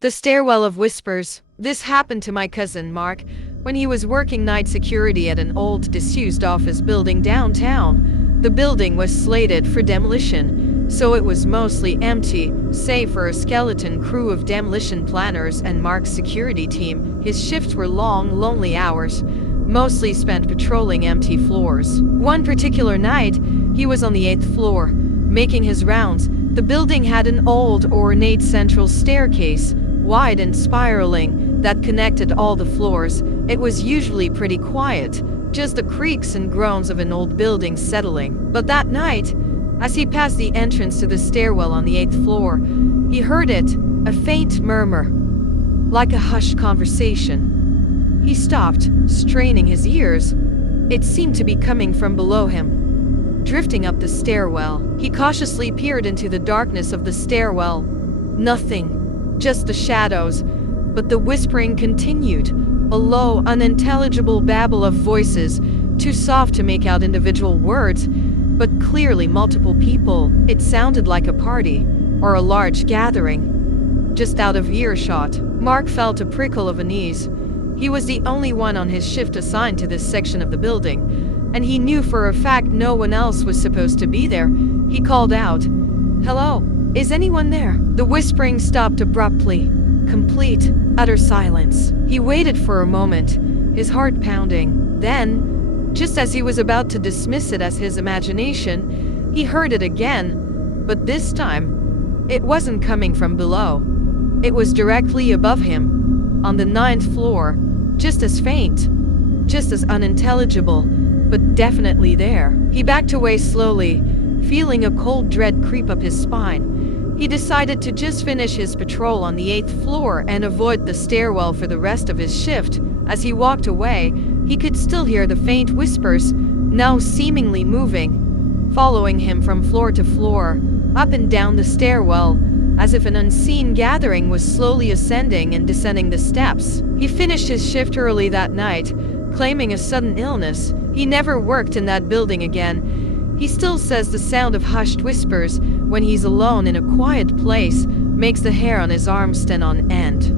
The Stairwell of Whispers. This happened to my cousin Mark when he was working night security at an old disused office building downtown. The building was slated for demolition, so it was mostly empty, save for a skeleton crew of demolition planners and Mark's security team. His shifts were long, lonely hours, mostly spent patrolling empty floors. One particular night, he was on the 8th floor, making his rounds. The building had an old, ornate central staircase, wide and spiraling, that connected all the floors. It was usually pretty quiet, just the creaks and groans of an old building settling. But that night, as he passed the entrance to the stairwell on the 8th floor, he heard it, a faint murmur, like a hushed conversation. He stopped, straining his ears. It seemed to be coming from below him, drifting up the stairwell. He cautiously peered into the darkness of the stairwell. Nothing. Just the shadows, but the whispering continued, a low, unintelligible babble of voices, too soft to make out individual words, but clearly multiple people. It sounded like a party, or a large gathering. Just out of earshot, Mark felt a prickle of unease. He was the only one on his shift assigned to this section of the building, and he knew for a fact no one else was supposed to be there. He called out, "Hello? Is anyone there?" The whispering stopped abruptly. Complete, utter silence. He waited for a moment, his heart pounding. Then, just as he was about to dismiss it as his imagination, he heard it again, but this time, it wasn't coming from below. It was directly above him, on the 9th floor, just as faint, just as unintelligible, but definitely there. He backed away slowly, feeling a cold dread creep up his spine. He decided to just finish his patrol on the 8th floor and avoid the stairwell for the rest of his shift. As he walked away, he could still hear the faint whispers, now seemingly moving, following him from floor to floor, up and down the stairwell, as if an unseen gathering was slowly ascending and descending the steps. He finished his shift early that night, claiming a sudden illness. He never worked in that building again. He still says the sound of hushed whispers when he's alone in a quiet place makes the hair on his arms stand on end.